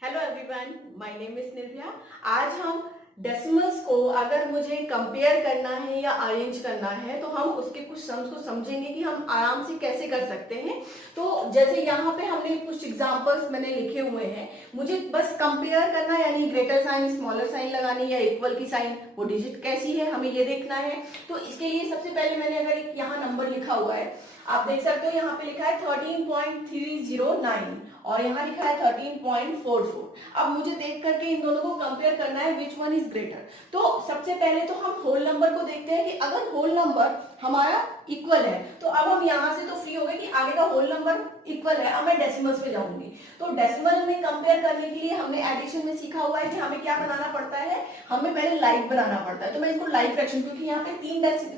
Hello everyone, my name is Nirbhaya. आज हम decimals को अगर मुझे कंपेयर करना है या अरेंज करना है तो हम उसके कुछ सम्स को समझेंगे कि हम आराम से कैसे कर सकते हैं। तो जैसे यहाँ पे हमने कुछ एग्जांपल्स मैंने लिखे हुए हैं, मुझे बस कंपेयर करना यानी ग्रेटर साइन स्मॉलर साइन लगानी या इक्वल की साइन वो डिजिट कैसी है हमें ये देखना है। तो इसके लिए सबसे पहले मैंने अगर एक यहाँ नंबर लिखा हुआ है, आप देख सकते हो यहाँ पे लिखा है 13.309 और यहाँ लिखा है 13.44। अब मुझे देख करके इन दोनों को कंपेयर करना है विच वन इज ग्रेटर। तो सबसे पहले तो हम होल नंबर को देखते हैं कि अगर होल नंबर हमारा इक्वल है तो अब हम यहाँ से तो फ्री हो गए कि आगे का होल नंबर इक्वल है। अब मैं डेसिमल्स पे जाऊंगी तो डेसिमल में कंपेयर करने के लिए हमने एडिशन में सीखा हुआ है कि हमें क्या बनाना पड़ता है, हमें पहले लाइक बनाना पड़ता है। तो मैं इसको लाइक फ्रैक्शन, क्योंकि यहाँ पे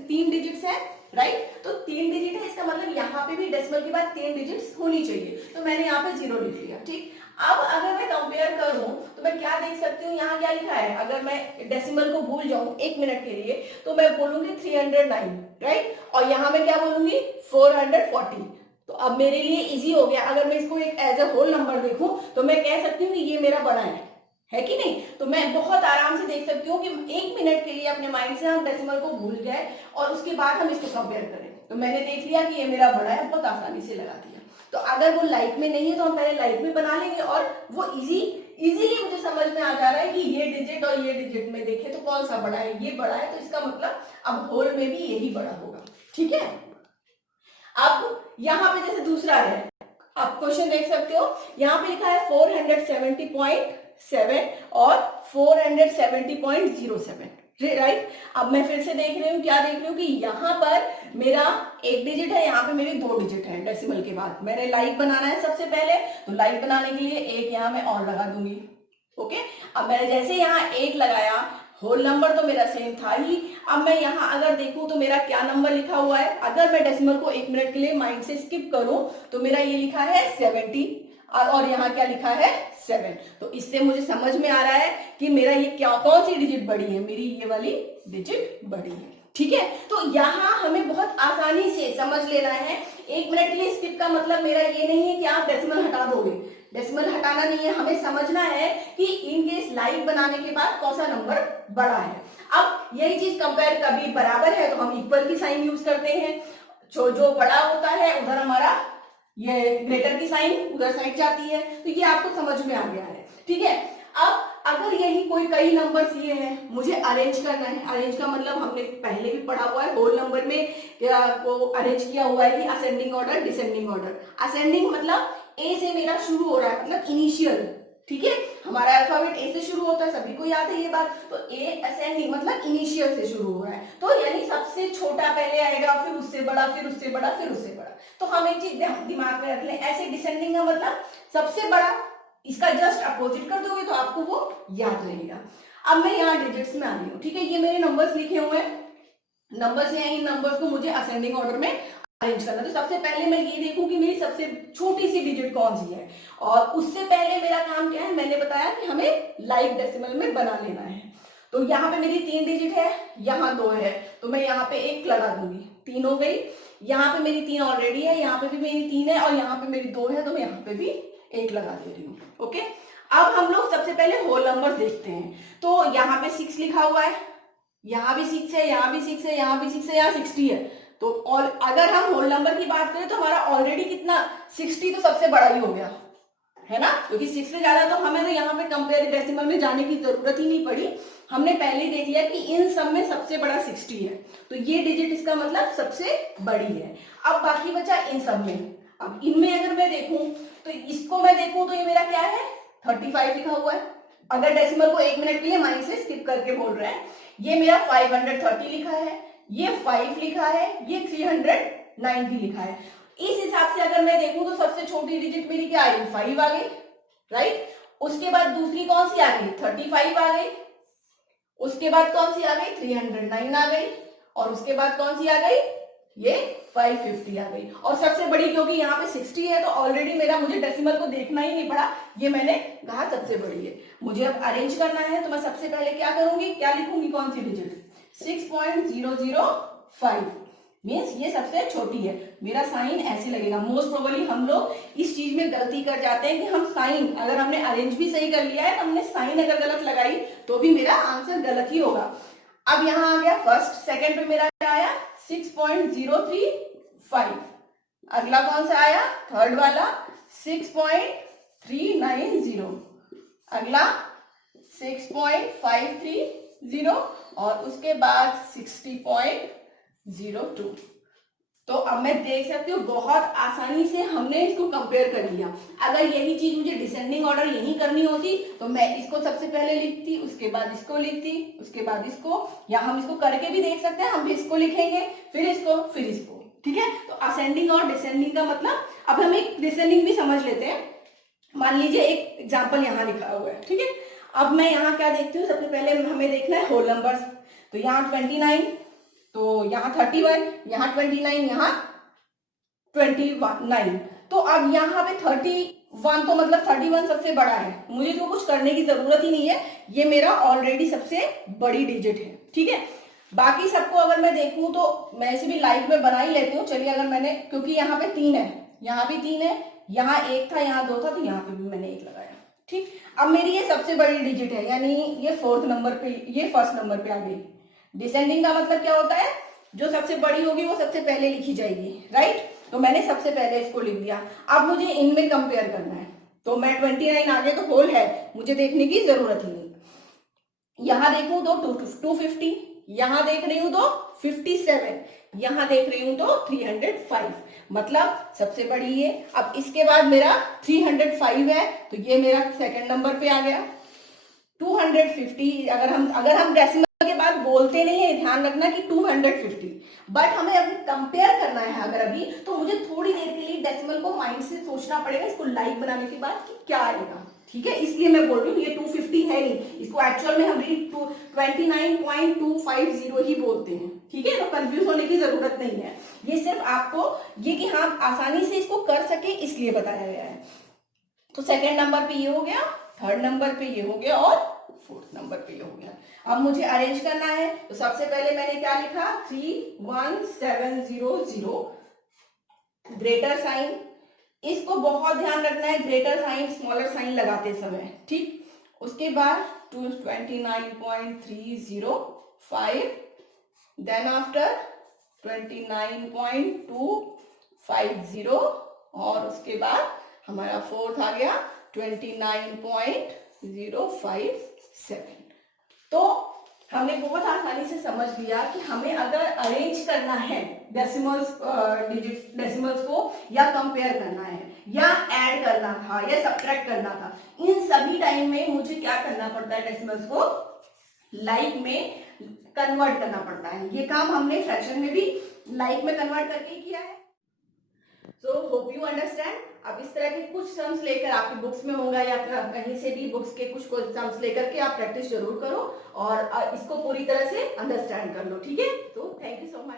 तीन डिजिट्स है राइट, तो 3 डिजिट है, इसका मतलब यहाँ पे भी डेसिमल के बाद 3 डिजिट्स होनी चाहिए। तो मैंने यहाँ पे 0 लिख लिया। ठीक, अब अगर मैं कंपेयर करूं तो मैं क्या देख सकती हूँ, यहाँ क्या लिखा है। अगर मैं डेसिमल को भूल जाऊं एक मिनट के लिए तो मैं बोलूंगी 309 राइट, और यहाँ मैं क्या बोलूंगी 440। तो अब मेरे लिए इजी हो गया। अगर मैं इसको एक एज ए होल नंबर देखूं तो मैं कह सकती हूँ कि ये मेरा बड़ा है कि नहीं। तो मैं बहुत आराम से देख सकती हूँ कि एक मिनट के लिए अपने माइंड से हम डेसिमल को भूल जाए और उसके बाद हम इसको कंपेयर करें। तो मैंने देख लिया कि ये मेरा बड़ा है, बहुत आसानी से लगा दिया। तो अगर वो लाइक में नहीं है तो हम पहले लाइक में बना लेंगे और वो इजीली मुझे समझ में आ जा रहा है कि ये डिजिट और ये डिजिट में देखे तो कौन सा बड़ा है, ये बड़ा है, तो इसका मतलब अब होल में भी यही बड़ा होगा। ठीक है, अब यहाँ पे जैसे दूसरा है, आप क्वेश्चन देख सकते हो, यहाँ पे लिखा है 470.7 और 470.07 राइट। अब मैं फिर से देख रही हूँ, क्या देख रही हूँ कि यहाँ पर मेरा एक डिजिट है, यहाँ पे मेरी 2 डिजिट है डेसिमल के बाद। मैंने लाइक बनाना है सबसे पहले, तो लाइक बनाने के लिए एक यहाँ मैं और लगा दूंगी। ओके, अब मैंने जैसे यहाँ एक लगाया, होल नंबर तो मेरा सेम था ही। अब मैं यहाँ अगर देखूं तो मेरा क्या नंबर लिखा हुआ है, अगर मैं डेसिमल को एक मिनट के लिए माइंड से स्किप करूं तो मेरा ये लिखा है 70 और यहाँ क्या लिखा है 7। तो इससे मुझे समझ में आ रहा है कि मेरा ये क्या कौन सी डिजिट बड़ी है, मेरी ये वाली डिजिट बड़ी है। ठीक है, तो यहाँ हमें बहुत आसानी से समझ लेना है। एक मिनट के लिए स्किप का मतलब मेरा ये नहीं है कि आप डेसिमल हटा दोगे, डेसिमल हटाना नहीं है, हमें समझना है कि इन केस लाइक बनाने के बाद कौन सा नंबर बड़ा है। अब यही चीज कंपेयर कभी बराबर है तो हम इक्वल की साइन यूज करते हैं, जो बड़ा होता है उधर हमारा ये ग्रेटर की साइन उधर साइड जाती है। तो ये आपको समझ में आ गया है। ठीक है, अब अगर यही कोई कई नंबर्स ये है, मुझे अरेंज करना है। अरेंज का मतलब हमने पहले भी पढ़ा हुआ है, होल नंबर में को अरेंज किया हुआ है कि ascending order descending order. Ascending मतलब ए से मेरा शुरू हो रहा है, मतलब इनिशियल। ठीक है, हमारा अल्फाबेट ए से शुरू होता है, सभी को याद है ये बात। तो ए असेंडिंग मतलब इनिशियल से शुरू हो रहा है, तो यानी सबसे छोटा पहले आएगा, फिर उससे बड़ा, फिर उससे बड़ा, फिर उससे बड़ा। तो हम एक चीज दिमाग में रख लें, ऐसे डिसेंडिंग का मतलब सबसे बड़ा, इसका जस्ट अपोजिट कर दोगे तो आपको वो याद रहेगा। अब मैं यहाँ डिजिट्स में आ रही हूँ। ठीक है, ये मेरे नंबर्स लिखे हुए हैं, नंबर्स हैं, इन नंबर्स को मुझे असेंडिंग ऑर्डर में अरेंज करना। तो सबसे पहले मैं ये देखूं कि मेरी सबसे छोटी सी डिजिट कौन सी है, और उससे पहले मेरा काम क्या है, मैंने बताया कि हमें लाइक डेसिमल में बना लेना है। तो यहाँ पे मेरी 3 डिजिट है, यहाँ 2 है, तो मैं यहाँ पे 1 लगा दूंगी, 3 हो गई। यहाँ पे मेरी 3 ऑलरेडी है, यहाँ पे भी मेरी 3 है, और यहाँ पे मेरी 2 है, तो मैं यहाँ पे भी 1 लगा दे रही हूँ। ओके, अब हम लोग सबसे पहले होल नंबर देखते हैं। तो यहाँ पे 6 लिखा हुआ है, यहाँ भी 6 है, यहाँ भी 6 है, यहाँ भी 6 है, यहाँ 60 है। तो और अगर हम होल नंबर की बात करें तो हमारा ऑलरेडी कितना 60 तो सबसे बड़ा ही हो गया है ना, क्योंकि 6 से ज्यादा तो हमें तो यहाँ पे कंपेयर डेसिमल में जाने की जरूरत ही नहीं पड़ी। हमने पहले देख लिया कि इन सब में सबसे बड़ा 60 है, तो ये डिजिट इसका मतलब सबसे बड़ी है। अब बाकी बचा इन सब में। अब इनमें अगर मैं देखूं तो इसको मैं देखूं तो ये मेरा क्या है 35 लिखा हुआ है। अगर डेसिमल को एक मिनट के लिए माइंड से स्किप करके बोल रहे हैं, ये मेरा 530 लिखा है, ये 5 लिखा है, ये 390 लिखा है। इस हिसाब से अगर मैं देखूं तो सबसे छोटी डिजिट मेरी क्या आई 5 आ गई राइट। उसके बाद दूसरी कौन सी आ गई 35 आ गई, उसके बाद कौन सी आ गई 309 आ गई, और उसके बाद कौन सी आ गई ये 550 आ गई। और सबसे बड़ी क्योंकि यहाँ पे 60 है तो ऑलरेडी मेरा मुझे डेसिमल को देखना ही नहीं पड़ा, ये मैंने कहा सबसे बड़ी है। मुझे अब अरेंज करना है तो मैं सबसे पहले क्या करूंगी, क्या लिखूंगी, कौन सी डिजिट 6.005। मीन्स ये सबसे छोटी है, मेरा साइन ऐसे लगेगा। मोस्ट प्रोबेबली हम लोग इस चीज में गलती कर जाते हैं कि हम साइन, अगर हमने अरेंज भी सही कर लिया है तो हमने साइन अगर गलत लगाई तो भी मेरा आंसर गलत ही होगा। अब यहाँ आ गया फर्स्ट, सेकंड पे मेरा क्या आया 6.035। अगला कौन सा आया, थर्ड वाला 6.390। अगला 6.530 और उसके बाद 60.02। तो अब मैं देख सकती हूँ बहुत आसानी से हमने इसको कंपेयर कर लिया। अगर यही चीज मुझे डिसेंडिंग ऑर्डर यही करनी होती तो मैं इसको सबसे पहले लिखती, उसके बाद इसको लिखती, उसके बाद इसको, या हम इसको करके भी देख सकते हैं, हम भी इसको लिखेंगे फिर इसको फिर इसको, ठीक है। तो असेंडिंग और डिसेंडिंग का मतलब, अब हम एक डिसेंडिंग भी समझ लेते हैं। मान लीजिए एक एग्जाम्पल यहाँ लिखा हुआ है, ठीक है। अब मैं यहाँ क्या देखती हूँ, सबसे पहले हमें देखना है होल नंबर्स। तो यहाँ 29, तो यहाँ 31, यहाँ 29, यहाँ 29। तो अब यहाँ पे 31, तो मतलब 31 सबसे बड़ा है, मुझे तो कुछ करने की जरूरत ही नहीं है, ये मेरा ऑलरेडी सबसे बड़ी डिजिट है, ठीक है। बाकी सबको अगर मैं देखूं तो मैं ऐसे भी लाइव में बना ही लेती हूँ। चलिए अगर मैंने, क्योंकि यहाँ पे 3 है, यहाँ भी 3 है, यहाँ 1 था, यहाँ 2 था, तो यहाँ पे भी मैंने 1 लगाया, ठीक। अब मेरी ये सबसे बड़ी डिजिट है, यानी ये फोर्थ नंबर पे, ये फर्स्ट नंबर पे आ गई। डिसेंडिंग का मतलब क्या होता है, जो सबसे बड़ी होगी वो सबसे पहले लिखी जाएगी, राइट। तो मैंने सबसे पहले इसको लिख दिया। अब मुझे इनमें कंपेयर करना है, तो मैं 29 आगे तो होल है, मुझे देखने की जरूरत ही नहीं। यहां देखूं तो 250, यहां देख रही हूं तो 57, यहां देख रही हूं तो 305, मतलब सबसे बड़ी ये। अब इसके बाद मेरा 305 है, तो ये मेरा सेकंड नंबर पे आ गया। 250, अगर हम डेसिमल के बाद बोलते नहीं है, ध्यान रखना कि 250, बट हमें अभी कंपेयर करना है अगर अभी, तो मुझे थोड़ी देर के लिए डेसिमल को माइंड से सोचना पड़ेगा इसको लाइव बनाने के बाद कि क्या आएगा, ठीक है। इसलिए मैं बोल रही हूँ ये 250 है नहीं, इसको एक्चुअल में हम 29.250 ही बोलते हैं, ठीक है। तो कंफ्यूज होने की जरूरत नहीं है, ये सिर्फ आपको ये कि हाँ आसानी से इसको कर सके इसलिए बताया गया है। तो सेकेंड नंबर पे ये हो गया, थर्ड नंबर पे ये हो गया और फोर्थ नंबर पे ये हो गया। अब मुझे अरेंज करना है, तो सबसे पहले मैंने क्या लिखा 31700, ग्रेटर साइन, इसको बहुत ध्यान रखना है, ग्रेटर साइन स्मॉलर साइन लगाते समय, ठीक। उसके बाद 29.305, देन आफ्टर 29.250 और उसके बाद हमारा फोर्थ आ गया 29.057। तो हमने बहुत आसानी से समझ लिया कि हमें अगर अरेंज करना है डेसिमल्स को, या कंपेयर करना है, या ऐड करना था, या सब्ट्रैक्ट करना था, इन सभी टाइम में मुझे क्या करना पड़ता है, डेसिमल्स को लाइक में कन्वर्ट करना पड़ता है। ये काम हमने फ्रैक्शन में भी लाइक में कन्वर्ट करके किया है। So hope you understand. अब इस तरह के कुछ सम्स लेकर आपकी बुक्स में होगा, या कहीं से भी बुक्स के कुछ सम्स लेकर के आप प्रैक्टिस जरूर करो और इसको पूरी तरह से अंडरस्टैंड कर लो, ठीक है। तो थैंक यू सो मच।